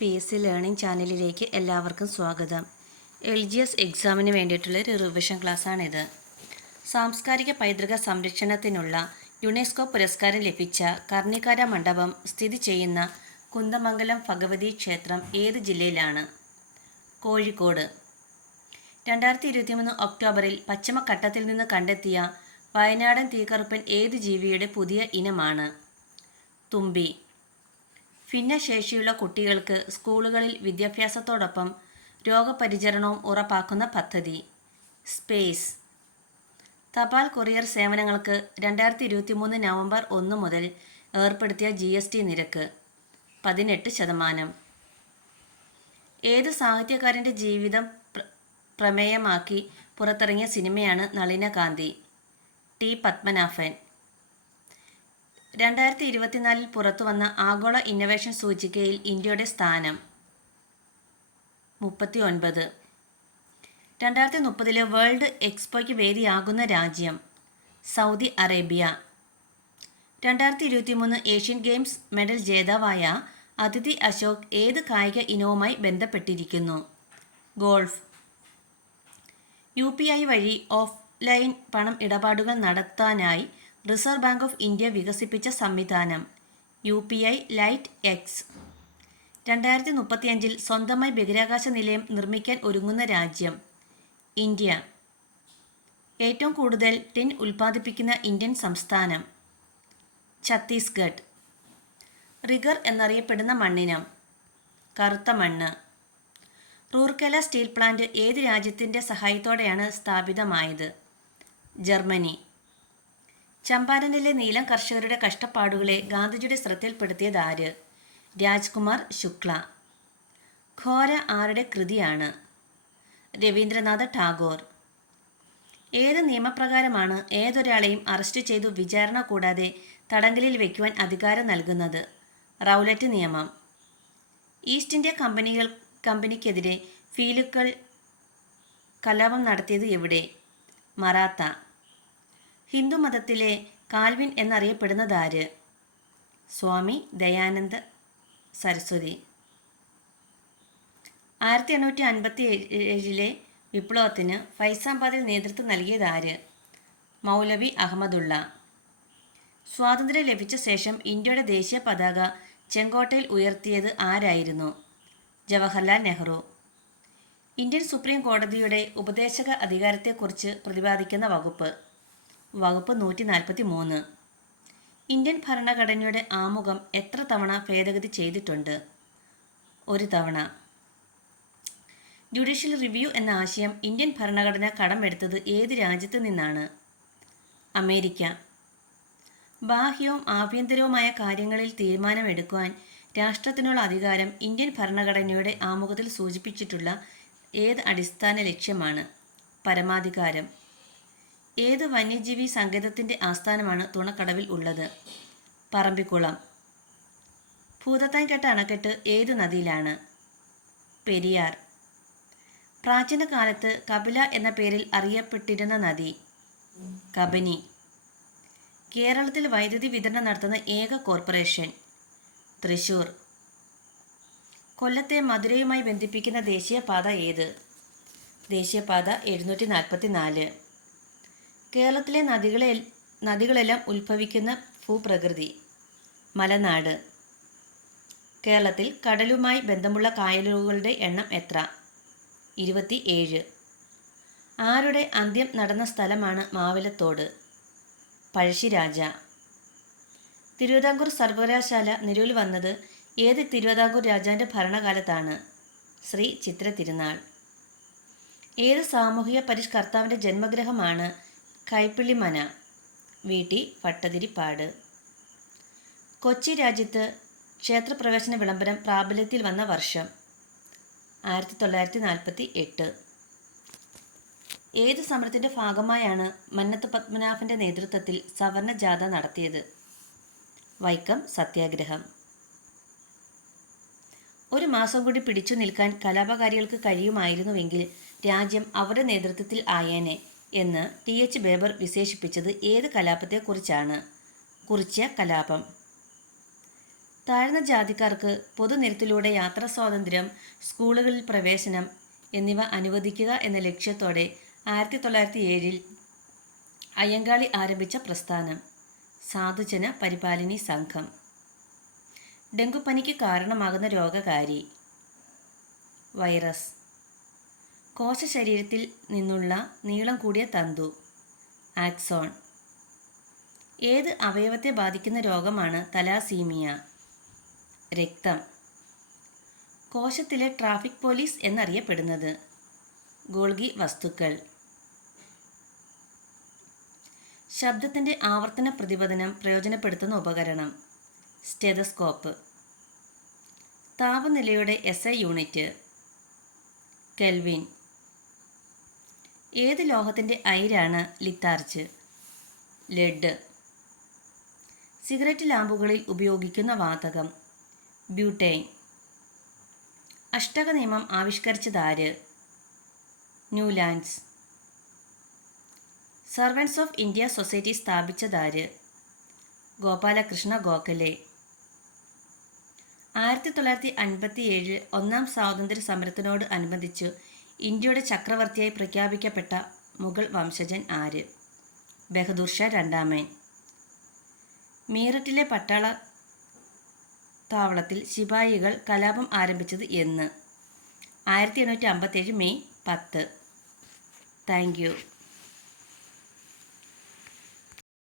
LGS learning ചാനലിലേക്ക് എല്ലാവർക്കും സ്വാഗതം. LGS എക്സാമിന് വേണ്ടിയിട്ടുള്ള ഒരു റിവിഷൻ ക്ലാസ്സാണിത്. സാംസ്കാരിക പൈതൃക സംരക്ഷണത്തിനുള്ള യുനെസ്കോ പുരസ്കാരം ലഭിച്ച കർണികാര മണ്ഡപം സ്ഥിതി ചെയ്യുന്ന കുന്ദമംഗലം ഭഗവതി ക്ഷേത്രം ഏത് ജില്ലയിലാണ്? കോഴിക്കോട്. 2023 ഒക്ടോബറിൽ പശ്ചിമഘട്ടത്തിൽ നിന്ന് കണ്ടെത്തിയ വയനാടൻ തീകറുപ്പൻ ഏത് ജീവിയുടെ പുതിയ ഇനമാണ്? തുമ്പി. ഭിന്നശേഷിയുള്ള കുട്ടികൾക്ക് സ്കൂളുകളിൽ വിദ്യാഭ്യാസത്തോടൊപ്പം രോഗപരിചരണവും ഉറപ്പാക്കുന്ന പദ്ധതി. സ്പേസ്. തപാൽ കൊറിയർ സേവനങ്ങൾക്ക് 2023 നവംബർ 1 മുതൽ ഏർപ്പെടുത്തിയ GST നിരക്ക് 18%. ഏത് സാഹിത്യകാരൻ്റെ ജീവിതം പ്രമേയമാക്കി പുറത്തിറങ്ങിയ സിനിമയാണ് നളിനകാന്തി? ടി പത്മനാഭൻ. 2024 പുറത്തുവന്ന ആഗോള ഇന്നൊവേഷൻ സൂചികയിൽ ഇന്ത്യയുടെ സ്ഥാനം 39. 2030 വേൾഡ് എക്സ്പോയ്ക്ക് വേദിയാകുന്ന രാജ്യം? Saudi Arabia. 2023 Asian games medal ജേതാവായ അദിതി അശോക് ഏത് കായിക ഇനവുമായി ബന്ധപ്പെട്ടിരിക്കുന്നു? ഗോൾഫ്. UPI വഴി ഓഫ്ലൈൻ പണം ഇടപാടുകൾ നടത്താനായി റിസർവ് ബാങ്ക് ഓഫ് ഇന്ത്യ വികസിപ്പിച്ച സംവിധാനം UPI ലൈറ്റ് എക്സ്. 2035 സ്വന്തമായി ബഹിരാകാശ നിലയം നിർമ്മിക്കാൻ ഒരുങ്ങുന്ന രാജ്യം? ഇന്ത്യ. ഏറ്റവും കൂടുതൽ ടിൻ ഉൽപ്പാദിപ്പിക്കുന്ന ഇന്ത്യൻ സംസ്ഥാനം? ഛത്തീസ്ഗഡ്. റിഗർ എന്നറിയപ്പെടുന്ന മണ്ണിനം? കറുത്ത മണ്ണ്. റൂർക്കേല സ്റ്റീൽ പ്ലാന്റ് ഏത് രാജ്യത്തിൻ്റെ സഹായത്തോടെയാണ് സ്ഥാപിതമായത്? ജർമ്മനി. ചമ്പാരനിലെ നീലം കർഷകരുടെ കഷ്ടപ്പാടുകളെ ഗാന്ധിജിയുടെ ശ്രദ്ധയിൽപ്പെടുത്തിയത് ആര്? രാജ്കുമാർ ശുക്ല. ഘോര ആരുടെ കൃതിയാണ്? രവീന്ദ്രനാഥ ടാഗോർ. ഏത് നിയമപ്രകാരമാണ് ഏതൊരാളെയും അറസ്റ്റ് ചെയ്തു വിചാരണ കൂടാതെ തടങ്കലിൽ വയ്ക്കുവാൻ അധികാരം നൽകുന്നത്? റൗലറ്റ് നിയമം. ഈസ്റ്റ് ഇന്ത്യ കമ്പനിക്കെതിരെ ഫീലുക്കൾ കലാപം നടത്തിയത് എവിടെ? മറാത്ത. ഹിന്ദുമതത്തിലെ കാൽവിൻ എന്നറിയപ്പെടുന്നതാര്? സ്വാമി ദയാനന്ദ സരസ്വതി. 1857 വിപ്ലവത്തിന് ഫൈസാബാദിൽ നേതൃത്വം നൽകിയതാര്? മൗലവി അഹമ്മദുള്ള. സ്വാതന്ത്ര്യം ലഭിച്ച ശേഷം ഇന്ത്യയുടെ ദേശീയ പതാക ചെങ്കോട്ടയിൽ ഉയർത്തിയത് ആരായിരുന്നു? ജവഹർലാൽ നെഹ്റു. ഇന്ത്യൻ സുപ്രീം കോടതിയുടെ ഉപദേശക അധികാരത്തെക്കുറിച്ച് പ്രതിപാദിക്കുന്ന വകുപ്പ്? വകുപ്പ് 143. ഇന്ത്യൻ ഭരണഘടനയുടെ ആമുഖം എത്ര തവണ ഭേദഗതി ചെയ്തിട്ടുണ്ട്? ഒരു തവണ. ജുഡീഷ്യൽ റിവ്യൂ എന്ന ആശയം ഇന്ത്യൻ ഭരണഘടന കടമെടുത്തത് ഏത് രാജ്യത്തു നിന്നാണ്? അമേരിക്ക. ബാഹ്യവും ആഭ്യന്തരവുമായ കാര്യങ്ങളിൽ തീരുമാനമെടുക്കുവാൻ രാഷ്ട്രത്തിനുള്ള അധികാരം ഇന്ത്യൻ ഭരണഘടനയുടെ ആമുഖത്തിൽ സൂചിപ്പിച്ചിട്ടുള്ള ഏത് അടിസ്ഥാന ലക്ഷ്യമാണ്? പരമാധികാരം. ഏത് വന്യജീവി സങ്കേതത്തിൻ്റെ ആസ്ഥാനമാണ് തുണക്കടവിൽ ഉള്ളത്? പറമ്പിക്കുളം. ഭൂതത്താൻകെട്ട് അണക്കെട്ട് ഏത് നദിയിലാണ്? പെരിയാർ. പ്രാചീന കാലത്ത് കപില എന്ന പേരിൽ അറിയപ്പെട്ടിരുന്ന നദി? കബനി. കേരളത്തിൽ വൈദ്യുതി വിതരണം നടത്തുന്ന ഏക കോർപ്പറേഷൻ? തൃശൂർ. കൊല്ലത്തെ മധുരയുമായി ബന്ധിപ്പിക്കുന്ന ദേശീയപാത ഏത്? ദേശീയപാത 744. കേരളത്തിലെ നദികളെല്ലാം ഉത്ഭവിക്കുന്ന ഭൂപ്രകൃതി? മലനാട്. കേരളത്തിൽ കടലുമായി ബന്ധമുള്ള കായലുകളുടെ എണ്ണം എത്ര? 27. ആരുടെ അന്ത്യം നടന്ന സ്ഥലമാണ് മാവിലത്തോട്? പഴശ്ശിരാജ. തിരുവിതാംകൂർ സർവകലാശാല നിലവിൽ വന്നത് ഏത് തിരുവിതാംകൂർ രാജാവിൻ്റെ ഭരണകാലത്താണ്? ശ്രീ ചിത്ര തിരുനാൾ. ഏത് സാമൂഹിക പരിഷ്കർത്താവിൻ്റെ ജന്മഗൃഹമാണ് കൈപ്പിള്ളിമന? VT ഭട്ടതിരിപ്പാട്. കൊച്ചി രാജ്യത്ത് ക്ഷേത്രപ്രവേശന വിളംബരം പ്രാബല്യത്തിൽ വന്ന വർഷം? 1948. ഏത് സമരത്തിൻ്റെ ഭാഗമായാണ് മന്നത്ത് പത്മനാഭൻ്റെ നേതൃത്വത്തിൽ സവർണ ജാഥ നടത്തിയത്? വൈക്കം സത്യാഗ്രഹം. ഒരു മാസം കൂടി പിടിച്ചു നിൽക്കാൻ കലാപകാരികൾക്ക് കഴിയുമായിരുന്നുവെങ്കിൽ രാജ്യം അവരുടെ നേതൃത്വത്തിൽ ആയേനെ എന്ന് TH ബേബർ വിശേഷിപ്പിച്ചത് ഏത് കലാപത്തെക്കുറിച്ചാണ്? കുറിച്യ കലാപം. താഴ്ന്ന ജാതിക്കാർക്ക് പൊതുനിരത്തിലൂടെ യാത്രാ സ്വാതന്ത്ര്യം, സ്കൂളുകളിൽ പ്രവേശനം എന്നിവ അനുവദിക്കുക എന്ന ലക്ഷ്യത്തോടെ 1907 അയ്യങ്കാളി ആരംഭിച്ച പ്രസ്ഥാനം സാധുജന പരിപാലിനി സംഘം. ഡെങ്കുപ്പനിക്ക് കാരണമാകുന്ന രോഗകാരി വൈറസ്. കോശശരീരത്തിൽ നിന്നുള്ള നീളം കൂടിയ തന്തു ആക്സോൺ. ഏത് അവയവത്തെ ബാധിക്കുന്ന രോഗമാണ് തലാസീമിയ? രക്തം. കോശത്തിലെ ട്രാഫിക് പോലീസ് എന്നറിയപ്പെടുന്നത് ഗോൾഗി വസ്തുക്കൾ. ശബ്ദത്തിൻ്റെ ആവർത്തന പ്രതിപദനം പ്രയോജനപ്പെടുത്തുന്ന ഉപകരണം സ്റ്റെതസ്കോപ്പ്. താപനിലയുടെ SI യൂണിറ്റ് കെൽവിൻ. ഏത് ലോഹത്തിൻ്റെ അയിരാണ് ലിത്താർച്ച്? ലെഡ്. സിഗരറ്റ് ലാമ്പുകളിൽ ഉപയോഗിക്കുന്ന വാതകം ബ്യൂട്ടൈൻ. അഷ്ടക നിയമം ആവിഷ്കരിച്ചതാര്? Newlands. Servants of India Society സ്ഥാപിച്ചതാര്? ഗോപാലകൃഷ്ണ ഗോഖലെ. 1957 ഒന്നാം സ്വാതന്ത്ര്യ സമരത്തിനോട് അനുബന്ധിച്ച് ഇന്ത്യയുടെ ചക്രവർത്തിയായി പ്രഖ്യാപിക്കപ്പെട്ട മുഗൾ വംശജൻ ആര്? ബഹദൂർ ഷാ രണ്ടാമൻ. മീററ്റിലെ പട്ടാള താവളത്തിൽ ശിപായികൾ കലാപം ആരംഭിച്ചത് എന്ന്? 1857 മെയ് 10. Thank you.